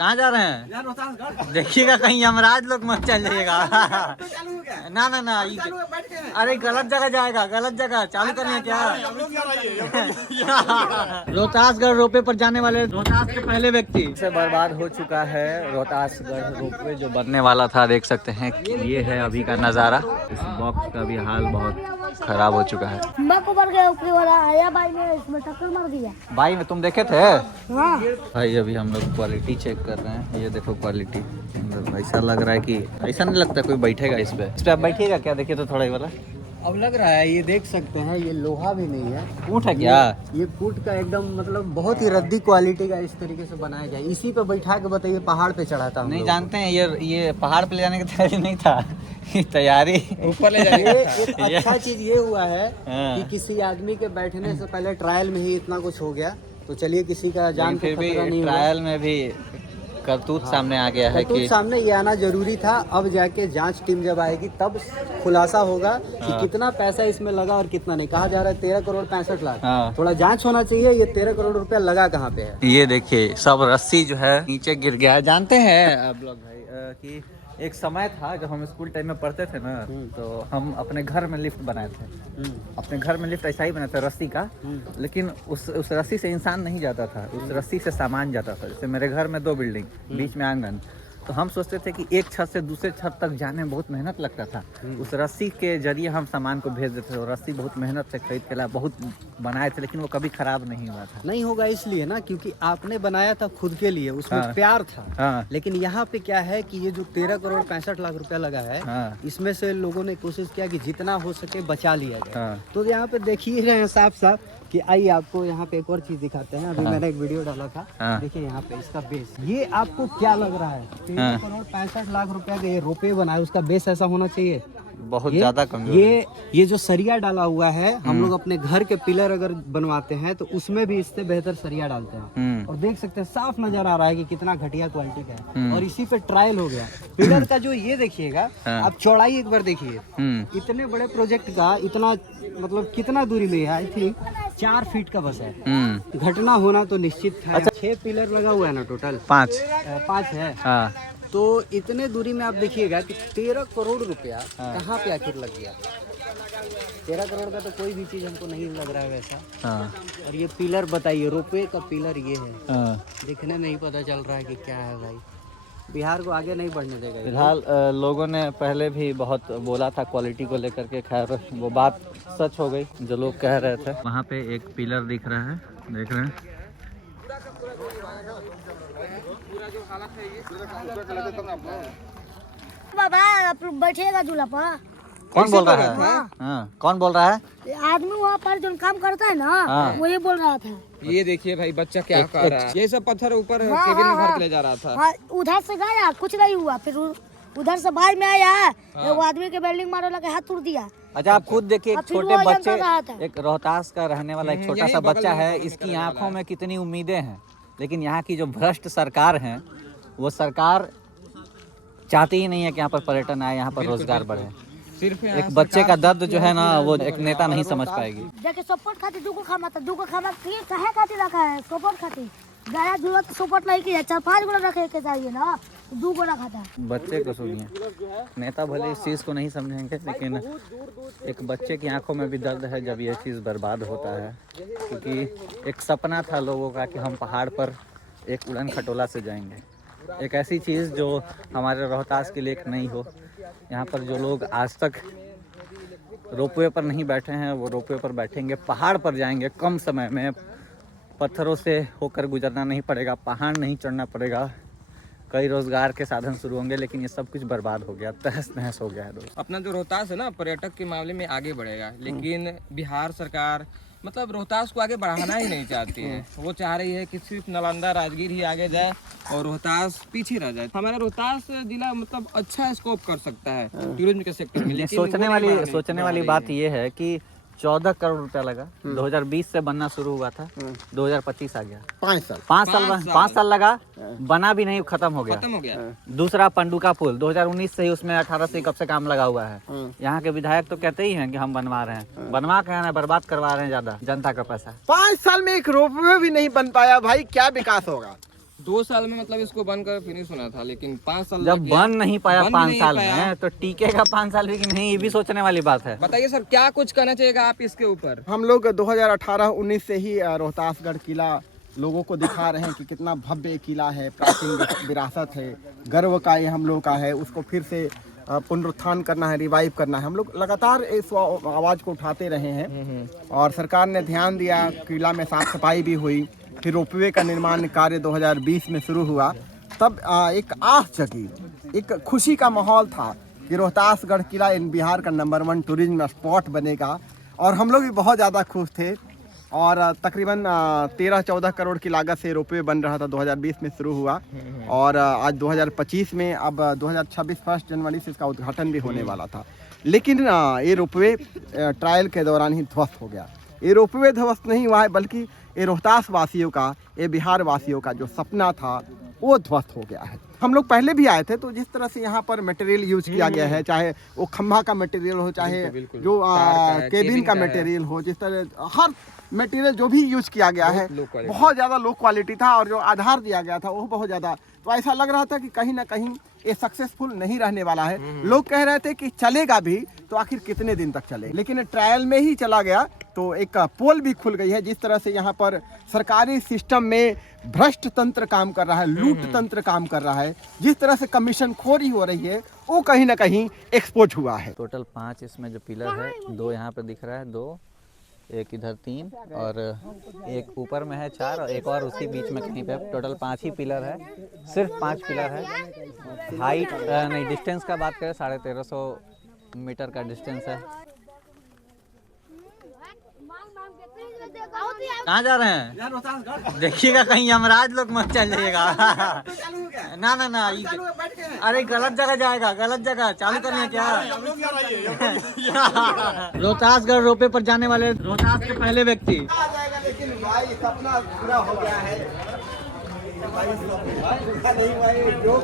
कहाँ जा रहे हैं? देखिएगा कहीं यमराज लोग मत चल जाइएगा। ना ना ना, अरे गलत जगह जाएगा, गलत जगह चालू करनी है क्या? रोहतासगढ़ रोपवे पर जाने वाले रोहतास के पहले व्यक्ति से बर्बाद हो चुका है रोहतासगढ़ रोपवे जो बनने वाला था। देख सकते हैं ये है अभी का नज़ारा। इस बॉक्स का भी हाल बहुत खराब हो चुका है। भाई ने इसमें टक्कर मार दिया। भाई में तुम देखे थे? हाँ। भाई अभी हम लोग क्वालिटी चेक कर रहे हैं। ये देखो क्वालिटी, ऐसा लग रहा है कि ऐसा नहीं लगता कोई बैठेगा इस पे आप बैठिएगा क्या? देखिए तो थोड़ा ही वाला अब लग रहा है, ये देख सकते हैं, ये लोहा भी नहीं है, कूट है क्या? ये कूट का एकदम मतलब बहुत ही रद्दी क्वालिटी का इस तरीके से बनाया जाए। इसी पे बैठा के बताइए पहाड़ पे चढ़ाता नहीं जानते हैं ये पहाड़ पे ले जाने की तैयारी नहीं था। ये तैयारी ऊपर ले जाने का। एक अच्छा चीज ये हुआ है हाँ। कि किसी आदमी के बैठने से पहले ट्रायल में ही इतना कुछ हो गया, तो चलिए किसी का जान फिर भी खतरा नहीं हुआ। ट्रायल में भी करतूत सामने आ गया है कि सामने ये आना जरूरी था। अब जाके जांच टीम जब आएगी तब खुलासा होगा कि कितना पैसा इसमें लगा और कितना नहीं। कहा जा रहा है 13 करोड़ 65 लाख। हाँ। थोड़ा जांच होना चाहिए, ये 13 करोड़ रुपया लगा कहाँ पे है। ये देखिए सब रस्सी जो है नीचे गिर गया है। जानते हैं आप लोग भाई कि एक समय था जब हम स्कूल टाइम में पढ़ते थे ना, तो हम अपने घर में लिफ्ट बनाए थे। अपने घर में लिफ्ट ऐसा ही बनाए थे रस्सी का, लेकिन उस रस्सी से इंसान नहीं जाता था, उस रस्सी से सामान जाता था। जैसे मेरे घर में 2 बिल्डिंग, बीच में आंगन, तो हम सोचते थे कि एक छत से दूसरे छत तक जाने में बहुत मेहनत लगता था। उस रस्सी के जरिए हम सामान को भेज देते थे और रस्सी बहुत मेहनत से खरीद के बहुत बनाए थे, लेकिन वो कभी खराब नहीं हुआ था। नहीं होगा इसलिए ना क्योंकि आपने बनाया था खुद के लिए, उसमें हाँ। प्यार था। हाँ। लेकिन यहाँ पे क्या है कि ये जो 13 करोड़ 65 लाख रुपया लगा है, हाँ। इसमें से लोगों ने कोशिश किया कि जितना हो सके बचा लिया जाए। हाँ। तो यहाँ पे देख ही रहे हैं साफ साफ कि आइए आपको यहाँ पे एक और चीज दिखाते हैं। अभी मैंने एक वीडियो डाला था, देखिए यहाँ पे इसका बेस, ये आपको क्या लग रहा है? 13 करोड़ 65 लाख रुपया का ये रोपवे बना है, उसका बेस ऐसा होना चाहिए? बहुत ज्यादा कमजोर। ये जो सरिया डाला हुआ है, हम लोग अपने घर के पिलर अगर बनवाते हैं तो उसमें भी इससे बेहतर सरिया डालते हैं। और देख सकते हैं साफ नजर आ रहा है कि कितना घटिया क्वालिटी का है। और इसी पे ट्रायल हो गया। पिलर का जो ये देखिएगा, आप चौड़ाई एक बार देखिए, इतने बड़े प्रोजेक्ट का इतना मतलब कितना दूरी में है? आई थिंक 4 फीट का बस है। घटना होना तो निश्चित था। अच्छा 6 पिलर लगा हुआ है ना, टोटल 5 है। हाँ। तो इतने दूरी में आप देखिएगा कि 13 करोड़ रुपया कहाँ पे आखिर लग गया। 13 करोड़ का तो कोई भी चीज हमको नहीं लग रहा है वैसा। हाँ। और ये पिलर बताइए, रोपवे का पिलर ये है। हाँ। दिखने में ही पता चल रहा है कि क्या है भाई। बिहार को आगे नहीं बढ़ने देगा। फिलहाल लोगों ने पहले भी बहुत बोला था क्वालिटी को लेकर के, खैर वो बात सच हो गई जो लोग कह रहे थे। वहाँ पे एक पिलर दिख रहा है, देख रहे हैं। बाबा आप बैठिएगा झूला पर। कौन बोल रहा है? हाँ। कौन बोल रहा है? आदमी वहाँ पर जो काम करता है ना, वही बोल रहा था। ये देखिए भाई बच्चा क्या कर रहा है। ये सब पत्थर ऊपर केबिन में भर के ले जा रहा था। हाँ, उधर से गया कुछ नहीं हुआ, फिर उधर से भाई में आया, वो आदमी के बिल्डिंग मारो लगे, हाथ टूट दिया। अच्छा आप खुद देखिए, एक छोटे बच्चे, था। एक रोहतास का रहने वाला एक छोटा सा बच्चा है, इसकी आंखों में कितनी उम्मीदें हैं, लेकिन यहाँ की जो भ्रष्ट सरकार है, वो सरकार चाहती ही नहीं है कि यहाँ पर पर्यटन आए, यहाँ पर रोजगार बढ़े। सिर्फ एक बच्चे का दर्द जो है ना, वो एक नेता नहीं समझ पाएगी। जाके सपोर्ट खाती दूगो खामा कहे खाती रखा है, सपोर्ट खाती गया जरूरत सपोर्ट नहीं किया, 4-5 गो रखे के चाहिए ना, 2 गो रखा था। बच्चे को सुनिए, नेता भले इस चीज़ को नहीं समझेंगे, लेकिन एक बच्चे की आंखों में भी दर्द है जब यह चीज़ बर्बाद होता है। क्योंकि एक सपना था लोगों का कि हम पहाड़ पर एक उड़न खटोला से जाएंगे, एक ऐसी चीज़ जो हमारे रोहतास के लिए एक नई हो। यहाँ पर जो लोग आज तक रोपवे पर नहीं बैठे हैं, वो रोपवे पर बैठेंगे, पहाड़ पर जाएंगे, कम समय में पत्थरों से होकर गुजरना नहीं पड़ेगा, पहाड़ नहीं चढ़ना पड़ेगा, कई रोजगार के साधन शुरू होंगे। लेकिन ये सब कुछ बर्बाद हो गया, तहस नहस हो गया है। अपना जो रोहतास है ना, पर्यटक के मामले में आगे बढ़ेगा, लेकिन बिहार सरकार मतलब रोहतास को आगे बढ़ाना ही नहीं चाहती है। वो चाह रही है कि सिर्फ नालंदा राजगीर ही आगे जाए और रोहतास पीछे रह जाए। हमारा रोहतास जिला मतलब अच्छा स्कोप कर सकता है टूरिज्म के सेक्टर में। लेकिन सोचने वाली बात ये है कि 14 करोड़ रुपया लगा, 2020 से बनना शुरू हुआ था, 2025 आ गया, 5 साल लगा, बना भी नहीं, खत्म हो गया। दूसरा पंडुका पुल 2019 से ही, उसमें 18 से कब से काम लगा हुआ है। यहाँ के विधायक तो कहते ही हैं कि हम बनवा रहे हैं, बनवा के ना बर्बाद करवा रहे हैं ज्यादा जनता का पैसा। 5 साल में एक रोपवे भी नहीं बन पाया भाई, क्या विकास होगा? 2 साल में मतलब इसको बनकर फिनिश होना था, लेकिन 5 साल जब बन नहीं पाया बन 5 नहीं साल पाया। में तो टिकेगा 5 साल भी कि नहीं, ये भी सोचने वाली बात है। बताइए सर, क्या कुछ कहना चाहिएगा आप इसके ऊपर? हम लोग 2018-19 से ही रोहतासगढ़ किला लोगों को दिखा रहे हैं कि कितना भव्य किला है, प्राचीन विरासत है, गर्व का ये हम लोग का है। उसको फिर से पुनरुत्थान करना है, रिवाइव करना है। हम लोग लगातार इस आवाज़ को उठाते रहे हैं और सरकार ने ध्यान दिया, किला में साफ सफाई भी हुई। फिर रोपवे का निर्माण कार्य 2020 में शुरू हुआ। तब एक आस जगी, एक खुशी का माहौल था कि रोहतासगढ़ किला इन बिहार का नंबर 1 टूरिज्म स्पॉट बनेगा और हम लोग भी बहुत ज़्यादा खुश थे। और तकरीबन 13-14 करोड़ की लागत से रोपवे बन रहा था, 2020 में शुरू हुआ और आज 2025 में, अब 2026 1 जनवरी से इसका उद्घाटन भी होने वाला था। लेकिन ये रोपवे ट्रायल के दौरान ही ध्वस्त हो गया। ये रोपवे ध्वस्त नहीं हुआ है, बल्कि ये रोहतास वासियों का, ये बिहार वासियों का जो सपना था वो ध्वस्त हो गया है। हम लोग पहले भी आए थे, तो जिस तरह से यहाँ पर मटेरियल यूज किया गया है, चाहे वो खंभा का मटेरियल हो, चाहे जो केबिन का मटेरियल हो, जिस तरह हर मटेरियल जो भी यूज किया गया है बहुत ज़्यादा लो क्वालिटी था और जो आधार दिया गया था वो बहुत ज़्यादा, तो ऐसा लग रहा था कि कहीं ना कहीं ये सक्सेसफुल नहीं रहने वाला है। लोग कह रहे थे कि चलेगा भी तो आखिर कितने दिन तक चले, लेकिन ट्रायल में ही चला गया तो एक पोल भी खुल गई है। जिस तरह से यहाँ पर सरकारी सिस्टम में भ्रष्ट तंत्र काम कर रहा है, लूट तंत्र काम कर रहा है, जिस तरह से कमीशन खोरी हो रही है, वो कहीं ना कहीं एक्सपोज हुआ है। टोटल 5 इसमें जो पिलर है, 2 यहाँ पे दिख रहा है, 2 एक इधर 3 और एक ऊपर में है 4 और एक और उसी बीच में कहीं पे। टोटल 5 ही पिलर है, सिर्फ 5 पिलर है। हाइट नहीं, डिस्टेंस का बात करें 1350 मीटर का डिस्टेंस है। कहाँ जा रहे हैं? देखिएगा कहीं यमराज लोग मत चल जाइएगा। ना ना ना, अरे गलत जगह जाएगा, गलत जगह। चालू करने क्या? रोहतासगढ़ रोपवे पर जाने वाले रोहतास के पहले व्यक्ति। लेकिन भाई सपना पूरा हो गया है। भाई नहीं भाई, जो